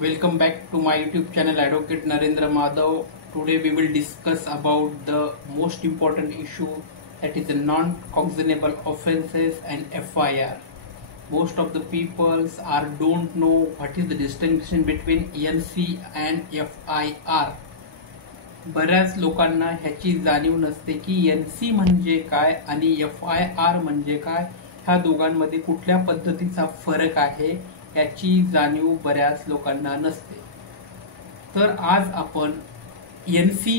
Welcome back to my YouTube channel Advocate Narendra Madhav. Today we will discuss about the most important issue, that is the non-cognitive offences and FIR. Most of the peoples don't know what is the distinction between NC and FIR. बऱ्याच लोकांना ह्याची जाणीव नसते की NC म्हणजे काय आणि FIR म्हणजे काय, ह्या दोघांमध्ये कुठल्या पद्धतीचा फरक आहे याची जाणीव बऱ्याच लोकांना नसते. तर आज आपण NC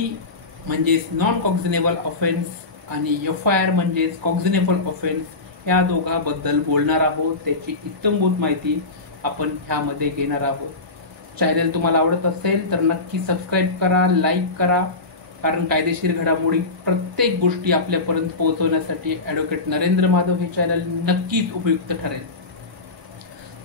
म्हणजे नॉन कॉग्निनेबल ऑफेन्स आणि FIR म्हणजे कॉग्निनेबल ऑफेन्स या दोघांबद्दल बोलणार आहोत. त्याची इत्थंभूत माहिती आपण ह्यामध्ये घेणार आहोत. चॅनल तुम्हाला आवडत असेल तर नक्की सबस्क्राईब करा, लाईक करा, कारण कायदेशीर घडामोडी प्रत्येक गोष्टी आपल्यापर्यंत पोहोचवण्यासाठी ॲडव्होकेट नरेंद्र माधव हे चॅनल नक्कीच उपयुक्त ठरेल.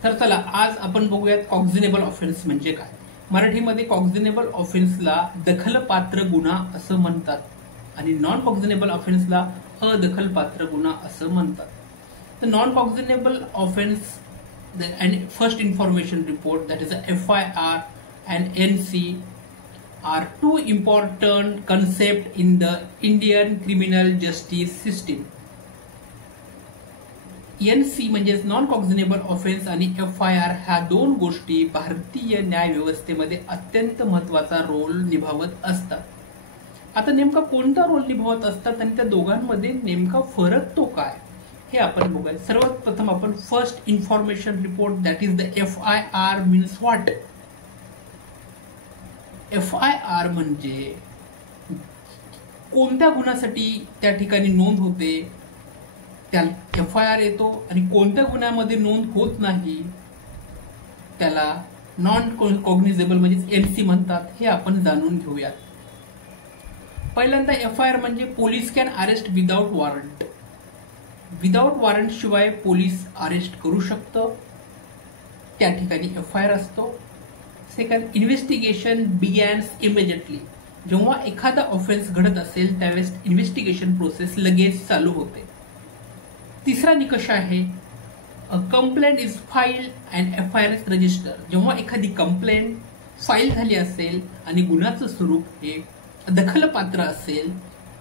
तर चला आज आपण बघूयात कॉग्निनेबल ऑफेन्स म्हणजे काय. मराठीमध्ये कॉग्निनेबल ऑफेन्सला दखलपात्र गुन्हा असं म्हणतात आणि नॉन कॉग्निनेबल ऑफेन्सला अदखलपात्र गुन्हा असं म्हणतात. तर non cognizable offence and first information report, that is a FIR and NC, are two important concepts in the Indian criminal justice system. NC म्हणजे नॉन कॉग्निनेबल ऑफेन्स आणि FIR ह्या दोन गोष्टी भारतीय न्याय व्यवस्थेमध्ये अत्यंत महत्वाचा रोल निभावत असतात. आता नेमका कोणता रोल निभावत असतात आणि त्या दोघांमध्ये नेमका फरक तो काय हे आपण बघूया. सर्वात प्रथम आपण first information report, that is the FIR means what. FIR म्हणजे कोणत्या गुन्ह्यासाठी त्या ठिकाणी नोंद होते, त्या FIR येतो, आणि कोणत्या गुन्ह्यामध्ये नोंद होत नाही त्याला नॉन कॉग्निजेबल म्हणजे NC म्हणतात. हे आपण जाणून घेऊयात. पहिल्यांदा FIR म्हणजे police can arrest without warrant. Without warrant शिवाय पोलीस अरेस्ट करू शकतो, त्या ठिकाणी FIR असतो. Second, investigation begins immediately. जेव्हा एखादा ऑफेन्स घडत असेल त्यावेळेस इन्व्हेस्टिगेशन प्रोसेस लगेच चालू होते. तिसरा निकष आहे complaint is filed and FIR is register. जेव्हा एखादी कंप्लेंट फाईल झाली असेल आणि गुन्ह्याचं स्वरूप हे दखलपात्र असेल,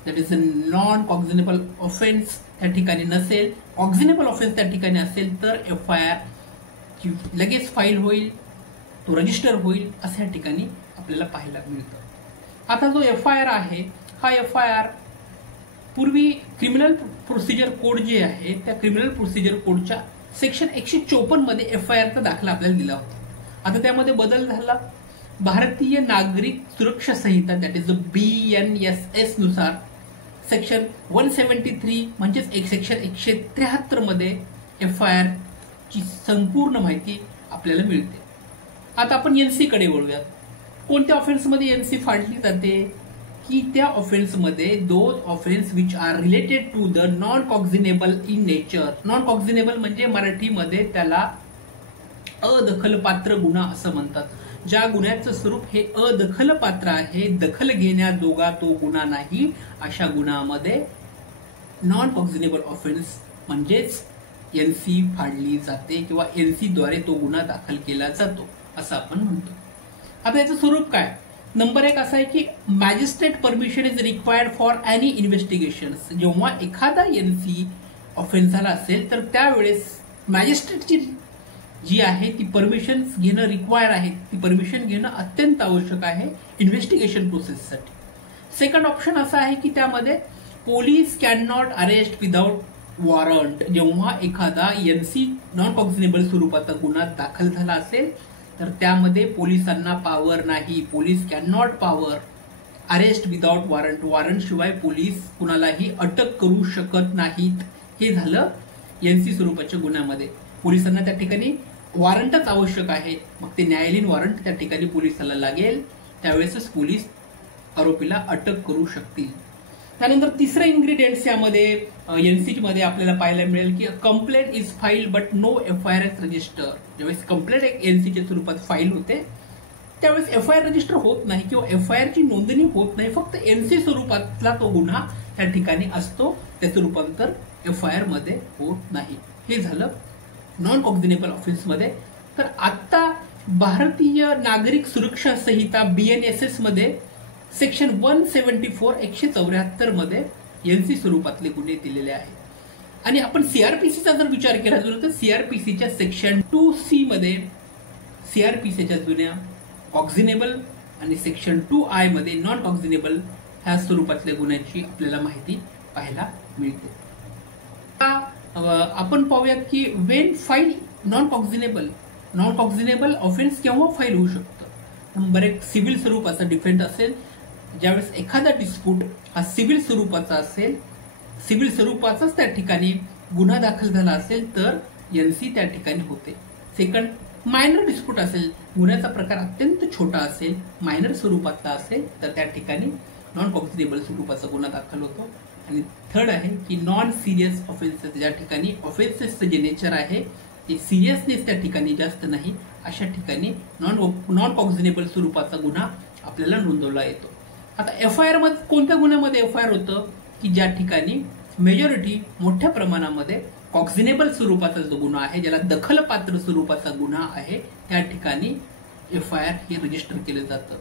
that is a non cognizable offence त्या ठिकाणी नसेल, कॉग्निनेबल ऑफेन्स त्या ठिकाणी असेल, तर FIR लगेच फाईल होईल, तो रजिस्टर होईल, अशा ठिकाणी आपल्याला पाहायला मिळतं. आता जो FIR आहे हा FIR पूर्वी क्रिमिनल प्रोसिजर कोड जे आहे त्या क्रिमिनल प्रोसिजर कोडच्या सेक्शन 154 मध्ये FIRचा दाखला आपल्याला दिला होता. आता त्यामध्ये बदल झाला. भारतीय नागरिक सुरक्षा संहिता, दॅट इज BNSS नुसार सेक्शन 173 म्हणजेच सेक्शन 173 मध्ये FIR ची संपूर्ण माहिती आपल्याला मिळते. आता आपण NC कडे वळूयात. कोणत्या ऑफेन्समध्ये NC फाडली जाते की त्या ऑफेन्समध्ये those offence which are related to the non cognizable in nature. Non cognizable म्हणजे मराठीमध्ये त्याला अदखलपात्र गुन्हा असं म्हणतात. ज्या गुन्ह्याचं स्वरूप हे अदखलपात्र आहे, दखल घेण्याजोगा तो गुन्हा नाही, अशा गुन्ह्यामध्ये नॉन कॉग्निनेबल ऑफेन्स म्हणजेच NC फाडली जाते किंवा NC द्वारे तो गुन्हा दाखल केला जातो असं आपण म्हणतो. आता याचं स्वरूप काय. नंबर 1 असा आहे की magistrate permission is required for any investigation. जेव्हा एखादा NC ऑफेन्स झाला असेल तर त्यावेळेस मॅजिस्ट्रेटची जी आहे ती परमिशन घेणं रिक्वायर आहे, ती परमिशन घेणं अत्यंत आवश्यक आहे इन्व्हेस्टिगेशन प्रोसेससाठी. सेकंड ऑप्शन असा आहे की त्यामध्ये police can not arrest without warrant. जेव्हा एखादा NC नॉन कॉग्निनेबल स्वरूपाचा गुन्हा दाखल झाला असेल तर त्यामध्ये पोलिसांना पॉवर नाही, police can not power arrest without warrant. Warrant शिवाय पोलीस कुणालाही अटक करू शकत नाहीत. हे झालं NC स्वरूपाच्या गुन्ह्यामध्ये. पोलिसांना त्या ठिकाणी वॉरंटच आवश्यक आहे, मग ते न्यायालयीन वॉरंट त्या ठिकाणी पोलिसाला लागेल, त्यावेळेसच पोलीस आरोपीला अटक करू शकतील. त्यानंतर तिसरं इन्ग्रेडियंट्स यामध्ये NC मध्ये आपल्याला पाहायला मिळेल की complaint is filed but no FIR is register. ज्यावेळेस कंप्लेंट एक NCच्या स्वरूपात फाईल होते त्यावेळेस FIR रजिस्टर होत नाही किंवा FIR ची नोंदणी होत नाही, फक्त NC स्वरूपातला तो गुन्हा त्या ठिकाणी असतो, त्याचं रूपांतर FIR मध्ये होत नाही. हे झालं नॉन कॉग्निनेबल ऑफेन्स मध्ये. तर आता भारतीय नागरिक सुरक्षा संहिता BNSS मध्ये सेक्शन 174 174 मध्ये एनसी स्वरूपातले गुन्हे दिलेले आहेत. आणि आपण सीआरपीसीचा जर विचार केला तर सीआरपीसीच्या सेक्शन 2C मध्ये सीआरपीसीच्या जुन्या कॉग्झिनेबल आणि सेक्शन 2I मध्ये नॉन कॉग्झिनेबल ह्या स्वरूपातल्या गुन्ह्यांची आपल्याला माहिती पाहायला मिळते. आपण पाहूयात की Wien file non cognizable offence केव्हा फाईल होऊ शकतं. नंबर 1, सिव्हिल स्वरूपाचा डिफेंड असेल. ज्यावेळेस एखादा डिस्प्यूट हा सिव्हिल स्वरूपाचा असेल, सिव्हिल स्वरूपाचाच त्या ठिकाणी गुन्हा दाखल झाला असेल तर एनसी त्या ठिकाणी होते. सेकंड, मायनर डिस्प्यूट असेल, गुन्ह्याचा प्रकार अत्यंत छोटा असेल, मायनर स्वरूपातला असेल तर त्या ठिकाणी नॉन कॉग्झिनेबल स्वरूपाचा गुन्हा दाखल होतो. आणि थर्ड आहे की नॉन सिरियस ऑफेन्सेस, ज्या ठिकाणी ऑफेन्सेसचं जे नेचर आहे ते सिरियसनेस त्या ठिकाणी जास्त नाही, अशा ठिकाणी नॉन कॉग्झिनेबल स्वरूपाचा गुन्हा आपल्याला नोंदवला येतो. आता FIR मध्ये कोणत्या गुन्ह्यामध्ये FIR होतं की ज्या ठिकाणी मेजॉरिटी मोठ्या प्रमाणामध्ये कॉग्झिनेबल स्वरूपाचा जो गुन्हा आहे, ज्याला दखलपात्र स्वरूपाचा गुन्हा आहे, त्या ठिकाणी FIR हे रजिस्टर केलं जातं.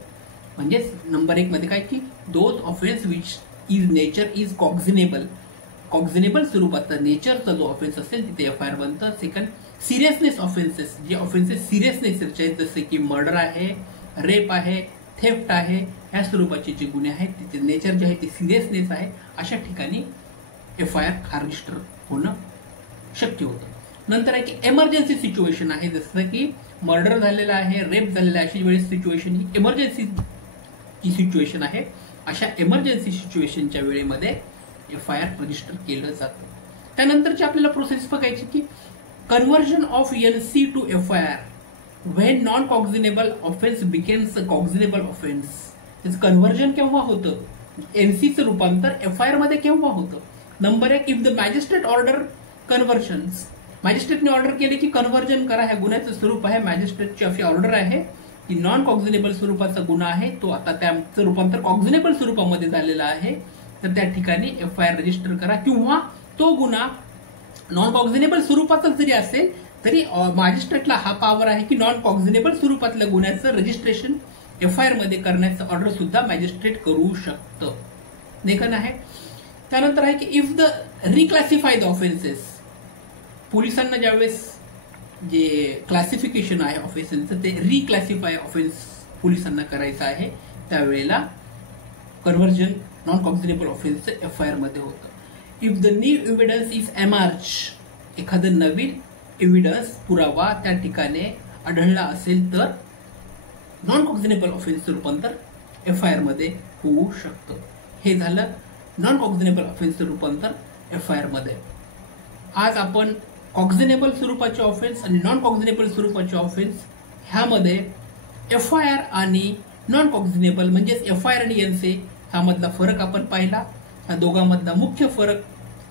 म्हणजेच नंबर 1 मध्ये काय की those offence which is nature is cognizable स्वरूपाचा नेचरचा जो ऑफेन्स असेल तिथे FIR बनतं. सेकंड, सिरियसनेस ऑफेन्सेस, जे ऑफेन्सेस सिरियसनेसचे आहेत जसे की मर्डर आहे, रेप आहे, थेफ्ट आहे, ह्या स्वरूपाचे जे गुन्हे आहेत तिचे नेचर जे आहे ते सिरियसनेस आहे, अशा ठिकाणी FIR हा रजिस्टर होणं शक्य होतं. नंतर आहे की एमर्जन्सी सिच्युएशन आहे, जसं की मर्डर झालेला आहे, रेप झालेला आहे, अशी वेळेस सिच्युएशन ही एमर्जन्सी सिच्युएशन आहे. अशा एमर्जन्सी सिच्युएशनच्या वेळेमध्ये FIR रजिस्टर केलं जातं. त्यानंतरची आपल्याला प्रोसेस बघायची की conversion of NC to FIR when non cognizable offence becomes a cognizable offence. त्याचं कन्व्हर्जन केव्हा होतं, NCचं रूपांतर FIR मध्ये केव्हा होतं. Number 1, if the magistrate order conversions, मॅजिस्ट्रेटने ऑर्डर केले की कन्व्हर्जन करा, ह्या गुन्ह्याचं स्वरूप आहे, मॅजिस्ट्रेटची अशी ऑर्डर आहे की नॉन कॉग्झिनेबल स्वरूपाचा गुन्हा आहे, तो आता त्याचं रूपांतर कॉग्झिनेबल स्वरूपामध्ये झालेला आहे, तर त्या ठिकाणी FIR रजिस्टर करा. किंवा तो गुन्हा नॉन कॉग्झिनेबल स्वरूपाचा जरी असेल तरी मॅजिस्ट्रेटला हा पॉवर आहे की नॉन कॉग्झिनेबल स्वरूपातल्या गुन्ह्याचं रजिस्ट्रेशन FIR मध्ये करण्याचं ऑर्डर सुद्धा मॅजिस्ट्रेट करू शकतं. नेकन आहे. त्यानंतर आहे की इफ द रिक्लासिफाय द ऑफेन्सेस, पोलिसांना ज्यावेळेस जे क्लासिफिकेशन आहे ऑफेन्सचं ते रिक्लासिफाय ऑफेन्स पोलिसांना करायचं आहे, त्यावेळेला कन्व्हर्जन नॉन कॉग्झिनेबल ऑफेन्सचं FIR मध्ये होतं. If the new evidence is emerge, एखादं नवीन एव्हिडन्स पुरावा त्या ठिकाणी आढळला असेल तर नॉन कॉग्झिनेबल ऑफेन्सचं रूपांतर FIR मध्ये होऊ शकतं. हे झालं नॉन कॉग्झिनेबल ऑफेन्सचं रूपांतर FIR मध्ये. आज आपण कॉग्झिनेबल स्वरूपाचे ऑफेन्स आणि नॉन कॉग्झिनेबल स्वरूपाचे ऑफेन्स ह्यामध्ये FIR आणि नॉन कॉग्झिनेबल म्हणजेच FIR आणि NC ह्यामधला फरक आपण पाहिला. ह्या दोघांमधला मुख्य फरक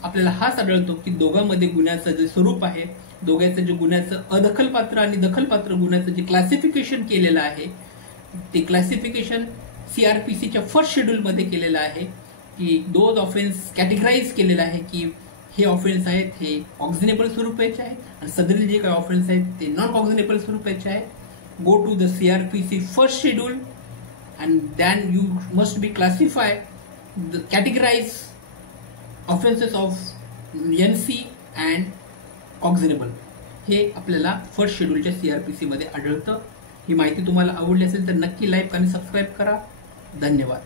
आपल्याला हाच आढळतो की दोघांमध्ये गुन्ह्याचं जे स्वरूप आहे, दोघांचं जे गुन्ह्याचं अदखलपात्र आणि दखलपात्र गुन्ह्याचं जे क्लासिफिकेशन केलेलं आहे ते क्लासिफिकेशन सीआरपीसीच्या फर्स्ट शेड्यूलमध्ये केलेलं आहे की दोन ऑफेन्स कॅटेगराईज केलेलं आहे की हे ऑफेन्स आहेत हे कॉग्झिनेबल स्वरूपाचे आहेत आणि सदरील जे काही ऑफेन्स आहेत ते नॉन कॉग्झिनेबल स्वरूपाचे आहेत. Go to the CRPC first schedule and then you must be classify the categorise offences of NC and cognizable. हे आपल्याला फर्स्ट शेड्यूलच्या CRPC मध्ये आढळतं. ही माहिती तुम्हाला आवडली असेल तर नक्की लाईक आणि सबस्क्राईब करा. धन्यवाद.